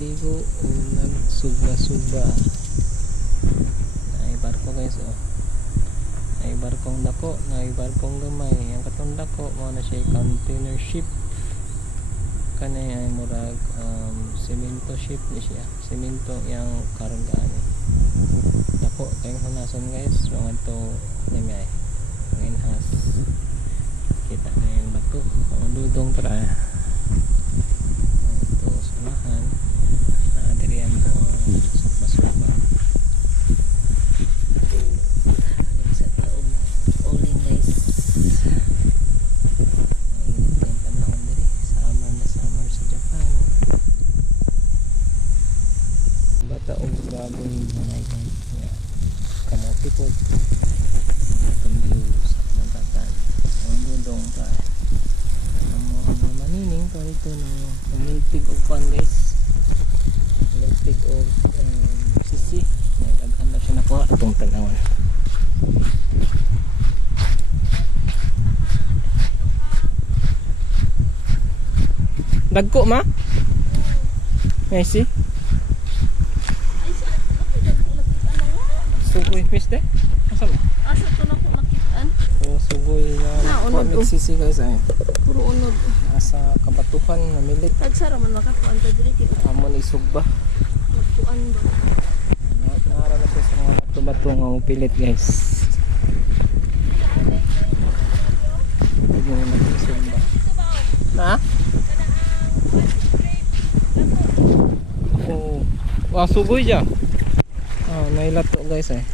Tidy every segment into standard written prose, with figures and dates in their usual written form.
ligo o nagsuga-suga. Ay barko guys oh. Ay barkong dako, ay barkong gamay. Ang katong dako mo na siya container ship. Kanay ay murag semento ship ni siya. Semento yang karga ni. Dako kayong hanason guys, mga to nami ay. Enhas. Kita na yung bato. Ang dudong tara. Ito sunahan. Naadirian ko suba-suba. Sa taong uling guys. Mainit yung panahon diri. Summer na summer sa Japan. Bata o bagong mga guys. Kamote po. Itong view sa nagatan. Ang dudong pa. Ang manining pa ito ng umilpig og pan guys. Umilpig og sisi. Nagaghan na siya nakuha itong tanawan. Dagko ma? Messi? Sugoy fish de? Asa mo? Asa to na ko makitaan? O sugoy na unod sisi guys ay. Puro unod. Asa kabatuhan na milit. Tagsara man makakuan ta diri kita. Amon isugba. Magkuan ba? Nara na siya sa mga bato-bato nga mupilit guys. Hindi mo mag-isugba. Na? Oh, wah sugoy dyan. May lato guys eh.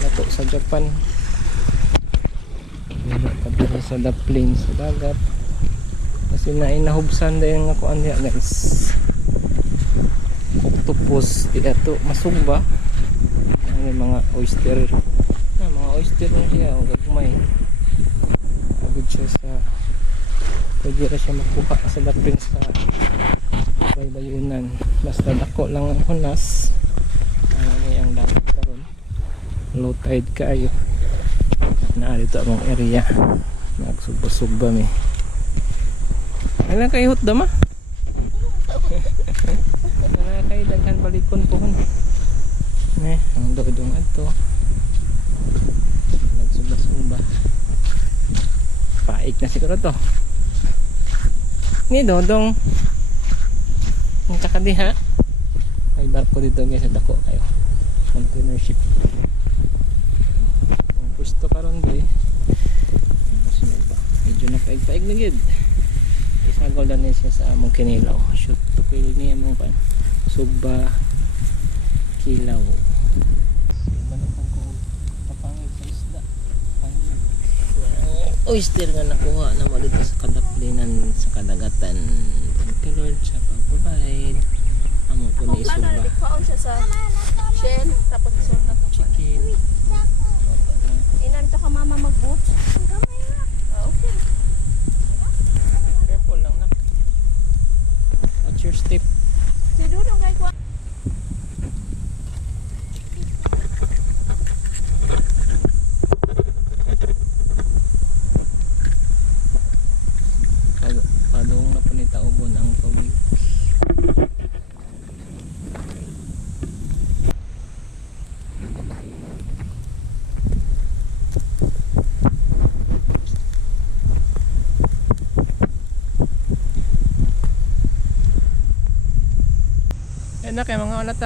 Lato sa Japan. Kadto sa the plains sa dagat. Kasi nainahubsan din nga kuan diha guys. Octopus di ato masugba. Ang mga oyster. Mga oyster na siya o gagmay. Abot siya sa pwede ra siya makuha sa the plains sa baybayunan. Basta dako lang ang hunas. Ano yung dagat karon, low tide kaayo na dito ang area nagsugba-sugba mi ala kay hot dama ala kay daghan balikon pohon ang doon adto nagsugba-sugba paik na siguro to ni dodong ang kakadiha may barko dito guys, dako kayo container ship ang pwesto karon di medyo napaig-paig na gid isagol na niya siya sa among kinilaw shoot to kill niya among sugba kilaw papangig sa isda oyster nga nakuha na mo dito sa kadaplinan sa kadagatan. Thank you Lord sa pag-provide. Amo po ni isugba. Nagpaon siya sa shell tapos isot na to Chicken. Inan to ka mama mag-boots. Okay. Careful lang na. Watch your step. Siduro kay ko. Padung na po ni taubon ang tubig. Yan na kay mga ulat